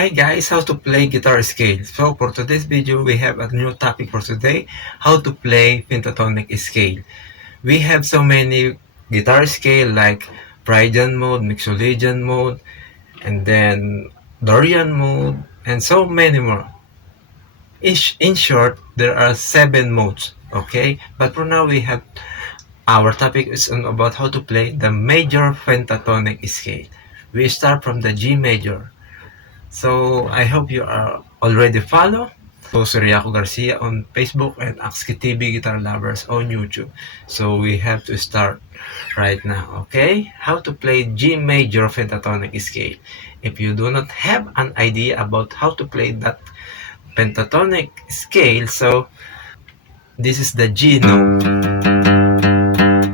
Hi guys, how to play guitar scale. So for today's video, we have a new topic for today, how to play pentatonic scale. We have so many guitar scale like Phrygian mode, Mixolydian mode, and then Dorian mode, and so many more. In short, there are 7 modes, okay? But for now, our topic is about how to play the major pentatonic scale. We start from the G major. So I hope you are already follow. So Suriaco Garcia on Facebook and Axki TV Guitar Lovers on YouTube. So we have to start right now, okay? How to play G major pentatonic scale. If you do not have an idea about how to play that pentatonic scale, so this is the G note.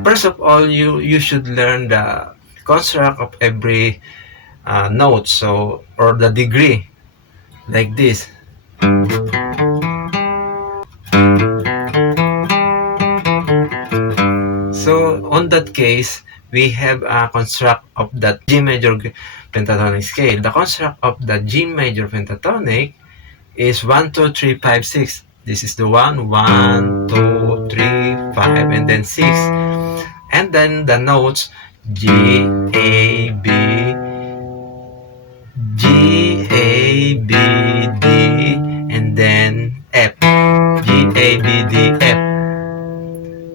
First of all, you should learn the construct of every note, so or the degree like this. So on that case, we have a construct of that G major pentatonic scale. The construct of the G major pentatonic is 1, 2, 3, 5, 6. This is the 1, 1, 2, 3, 5, and then 6. And then the notes G, A, B, G, A, B, D, and then F. G, A, B, D, F.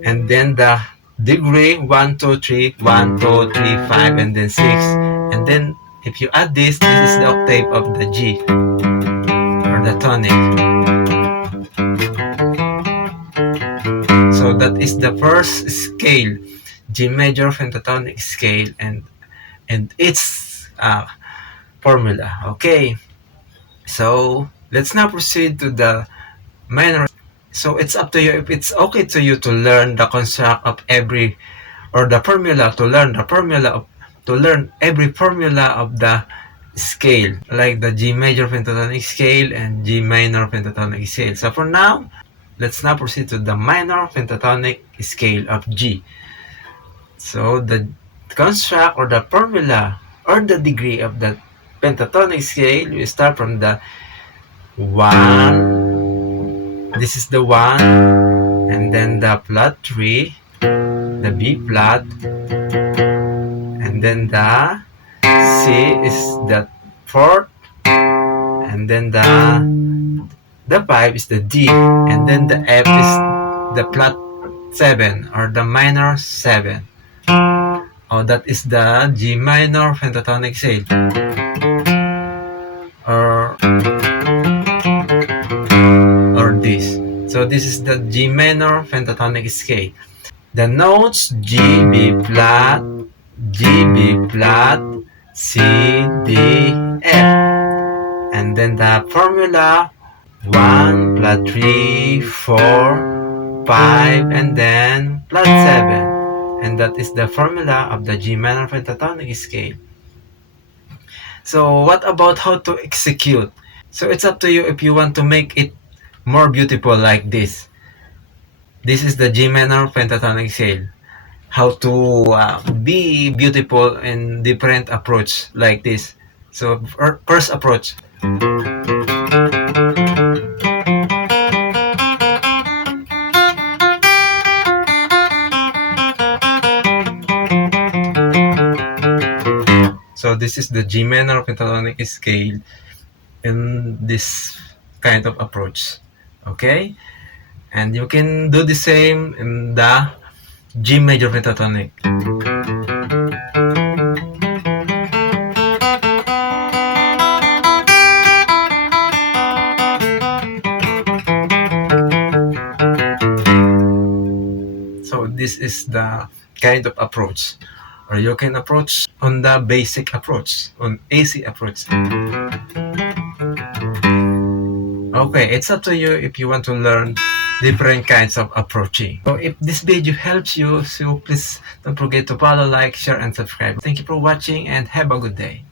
And then the degree 1, 2, 3, 1, 2, 3, 5, and then 6. And then if you add this is the octave of the G or the tonic. So that is the first scale, G major pentatonic scale, and its formula. Okay, so let's now proceed to the minor. So it's up to you if it's okay to you to learn the construct of every or the formula, to learn every formula of the scale, like the G major pentatonic scale and G minor pentatonic scale. So for now, let's now proceed to the minor pentatonic scale of G. So the construct or the formula or the degree of the pentatonic scale, we start from the 1. This is the 1, and then the flat 3, the B flat, and then the C is the 4th, and then the 5 is the D, and then the F is the flat 7 or the minor 7. Oh, that is the G minor pentatonic scale. Or this. So this is the G minor pentatonic scale. The notes G, B flat, G, B flat, C, D, F. And then the formula 1, flat 3, 4, 5, and then flat 7. And that is the formula of the G minor pentatonic scale. So what about how to execute? So it's up to you if you want to make it more beautiful like this. This is the G minor pentatonic scale. How to be beautiful in different approach like this. So first approach. So this is the G minor pentatonic scale in this kind of approach. Okay? And you can do the same in the G major pentatonic. So this is the kind of approach. Or you can approach on the basic approach, on AC approach. Okay, it's up to you if you want to learn different kinds of approaching. So if this video helps you, so please don't forget to follow, like, share, and subscribe. Thank you for watching and have a good day.